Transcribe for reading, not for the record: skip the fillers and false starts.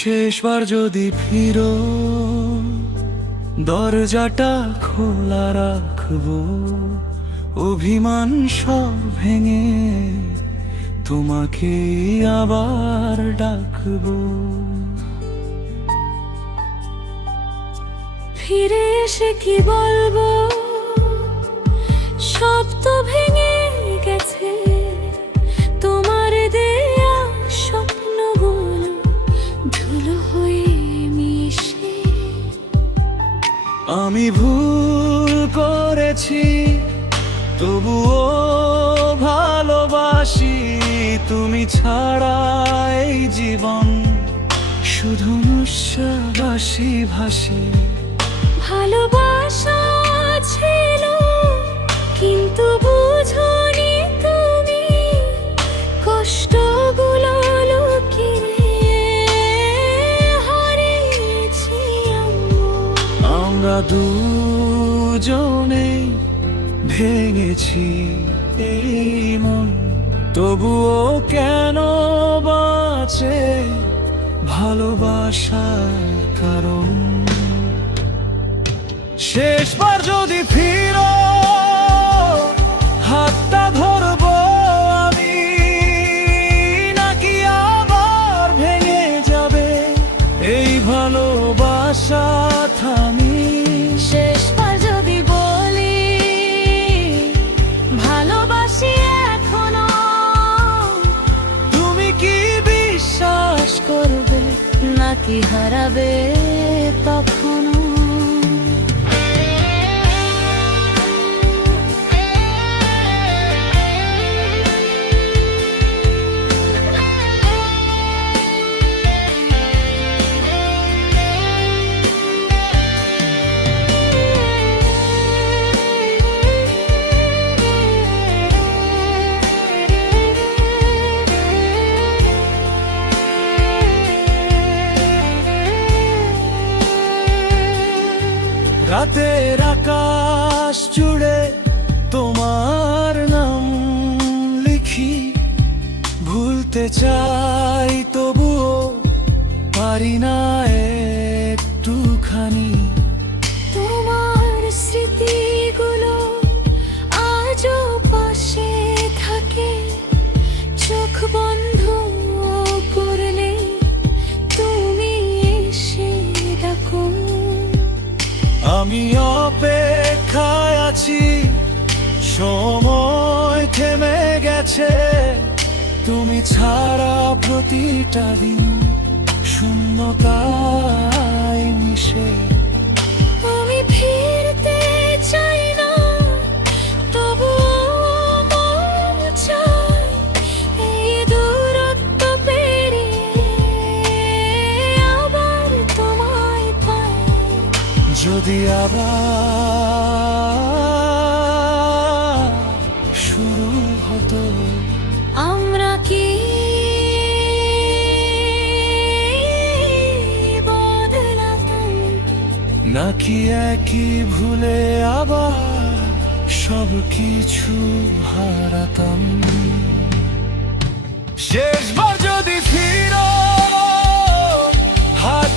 শেষবার যদি ফিরো, দরজাটা খোলা রাখবো, অভিমান সব ভেঙে তোমাকে আবার ডাকবো। ফিরে এসে কি বলবো, সব তো ভেঙে গেছে। তোমার দেয়া স্বপ্নগুলো ধুলো হয়ে মিশে। আমি ভুল করেছি, তবুও ভালোবাসি। তুমি ছাড়া এই জীবন শুধু ভাসি ভাসি। ভালোবাসা ছিল, কিন্তু বুঝোনি তুমি কষ্টগুলো লুকিয়ে হারিয়েছি আমরা দুজনেই ভেঙেছি এই মন, তবুও কেন বাঁচে ভালোবাসার কারণ। শেষবার যদি ফিরো, হাতটা ধরবো আমি, নাকি আবার ভেঙে যাবে এই ভালোবাসা থামি। শেষবার যদি বলি ভালোবাসি এখনো, তুমি কি বিশ্বাস করবে নাকি হারাবে তখনো? রাতের আকাশ জুড়ে তোমার নাম লিখি, ভুলতে চাই তবুও পারি না একটুখানি। তোমার স্মৃতিগুলো আজও পাশে থাকে, চোখ বন্ধ করলে তুমি এসে ডাকো। আমি অপেক্ষায় আছি, সময় থেমে গেছে। তুমি ছাড়া প্রতিটা দিন শূন্যতায় মিশে। আমি ফিরতে চাই না, তবুও মন চায় এই দূরত্ব পেরিয়ে আবার তোমায় পাই। যদি আবার শুরু হতো, আমরা কি বদলাতাম, নাকি একই ভুলে আবার সব কিছু হারাতাম। শেষবার যদি ফিরো, হাত